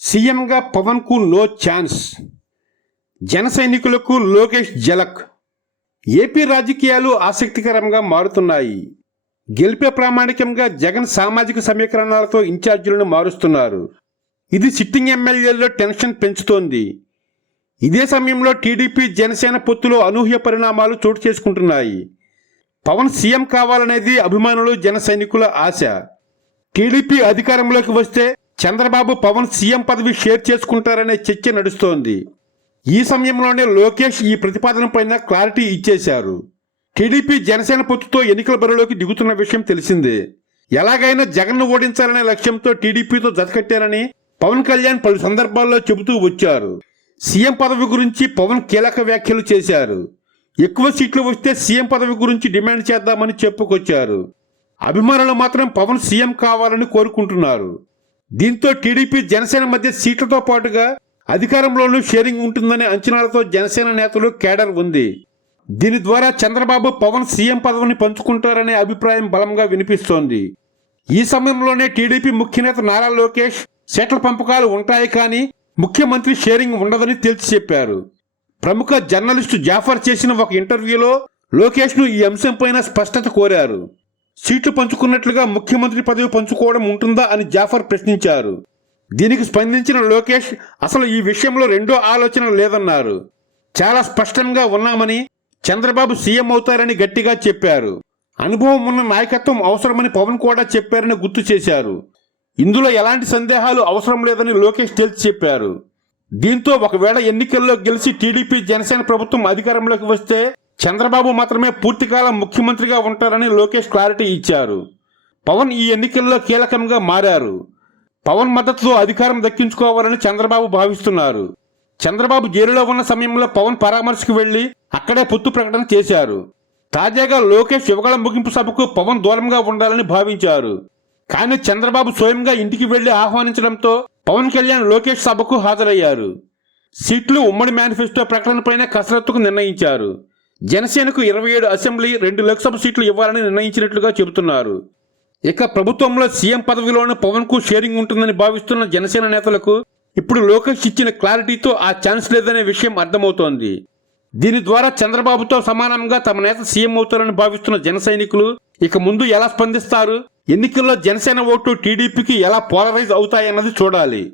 సీఎంగా పవన్కు no chance. జన సైనికులకు లోకేష్ జలక్ ఏపీ రాజకీయాలు ఆసక్తికరంగా మారుతున్నాయి. గెలిపే ప్రామాణికంగా జగన్ సామాజిక సమీకరణాలతో ఇన్ఛార్జీలను మారుస్తున్నారు. ఇది సిట్టింగ్ ఎమ్మెల్యేల్లో టెన్షన్ పెంచుతోంది. ఇదే సమయంలో టీడీపీ జనసేన పొత్తులో అనూహ్య పరిణామాలు చోటు చేసుకుంటున్నాయి. పవన్ సీఎం కావాలనేది అభిమానులు జన సైనికుల ఆశ. టీడీపీ అధికారంలోకి వస్తే చంద్రబాబు పవన్ సీఎం పదవి షేర్ చేసుకుంటారనే చర్చ నడుస్తోంది. ఈ సమయంలోనే లోకేష్ ఈ ప్రతిపాదనపైన క్లారిటీ ఇచ్చేశారు. టీడీపీ జనసేన పొత్తుతో ఎన్నికల బరిలోకి దిగుతున్న విషయం తెలిసిందే. ఎలాగైనా జగన్ను ఓడించాలనే లక్ష్యంతో టీడీపీతో జతకట్టారని పవన్ కళ్యాణ్ పలు సందర్భాల్లో చెబుతూ వచ్చారు. సీఎం పదవి గురించి పవన్ కీలక వ్యాఖ్యలు చేశారు. ఎక్కువ సీట్లు వస్తే సీఎం పదవి గురించి డిమాండ్ చేద్దామని చెప్పుకొచ్చారు. అభిమానులు మాత్రం పవన్ సీఎం కావాలని కోరుకుంటున్నారు. దీంతో టీడీపీ జనసేన మధ్య సీట్లతో పాటుగా అధికారంలోనూ షేరింగ్ ఉంటుందనే అంచనాలతో జనసేన నేతలు కేడర్ ఉంది. దీని ద్వారా చంద్రబాబు పవన్ సీఎం పదవిని పంచుకుంటారనే అభిప్రాయం బలంగా వినిపిస్తోంది. ఈ సమయంలోనే టీడీపీ ముఖ్యనేత నారా లోకేష్ సీట్ల పంపకాలు ఉంటాయి కానీ ముఖ్యమంత్రి షేరింగ్ ఉండదని తేల్చి చెప్పారు. ప్రముఖ జర్నలిస్టు జాఫర్ చేసిన ఒక ఇంటర్వ్యూలో లోకేష్ను ఈ అంశంపైన స్పష్టత కోరారు. సీట్లు పంచుకున్నట్లుగా ముఖ్యమంత్రి పదవి పంచుకోవడం ఉంటుందా అని జాఫర్ ప్రశ్నించారు. దీనికి స్పందించిన లోకేష్ అసలు ఈ విషయంలో రెండో ఆలోచన లేదన్నారు. చాలా స్పష్టంగా ఉన్నామని చంద్రబాబు సీఎం అవుతారని గట్టిగా చెప్పారు. అనుభవం ఉన్న నాయకత్వం అవసరమని పవన్ కూడా చెప్పారని గుర్తు చేశారు. ఇందులో ఎలాంటి సందేహాలు అవసరం లేదని లోకేష్ తేల్చి చెప్పారు. దీంతో ఒకవేళ ఎన్నికల్లో గెలిచి టీడీపీ జనసేన ప్రభుత్వం అధికారంలోకి వస్తే చంద్రబాబు మాత్రమే పూర్తికాలం ముఖ్యమంత్రిగా ఉంటారని లోకేష్ క్లారిటీ ఇచ్చారు. పవన్ ఈ ఎన్నికల్లో కీలకంగా మారారు. పవన్ మద్దతుతో అధికారం దక్కించుకోవాలని చంద్రబాబు భావిస్తున్నారు. చంద్రబాబు జైలులో ఉన్న సమయంలో పవన్ పరామర్శకు వెళ్ళి అక్కడే పొత్తు ప్రకటన చేశారు. తాజాగా లోకేష్ యువగళ ముగింపు సభకు పవన్ దూరంగా ఉండాలని భావించారు. కానీ చంద్రబాబు స్వయంగా ఇంటికి వెళ్ళి ఆహ్వానించడంతో పవన్ కళ్యాణ్ లోకేష్ సభకు హాజరయ్యారు. సీట్లు ఉమ్మడి మేనిఫెస్టో ప్రకటనపైన కసరత్తుకు నిర్ణయించారు. జనసేనకు ఇరవై ఏడు అసెంబ్లీ రెండు లోక్సభ సీట్లు ఇవ్వాలని నిర్ణయించినట్లుగా చెబుతున్నారు. ఇక ప్రభుత్వంలో సీఎం పదవిలోనే పవన్కు షేరింగ్ ఉంటుందని భావిస్తున్న జనసేన నేతలకు ఇప్పుడు లోకేష్ ఇచ్చిన క్లారిటీతో ఆ ఛాన్స్ లేదనే విషయం అర్థమవుతోంది. దీని ద్వారా చంద్రబాబుతో సమానంగా తమ నేత సీఎం అవుతారని భావిస్తున్న జన సైనికులు ఇక ముందు ఎలా స్పందిస్తారు? ఎన్నికల్లో జనసేన ఓటు టీడీపీకి ఎలా పోలరైజ్ అవుతాయన్నది చూడాలి.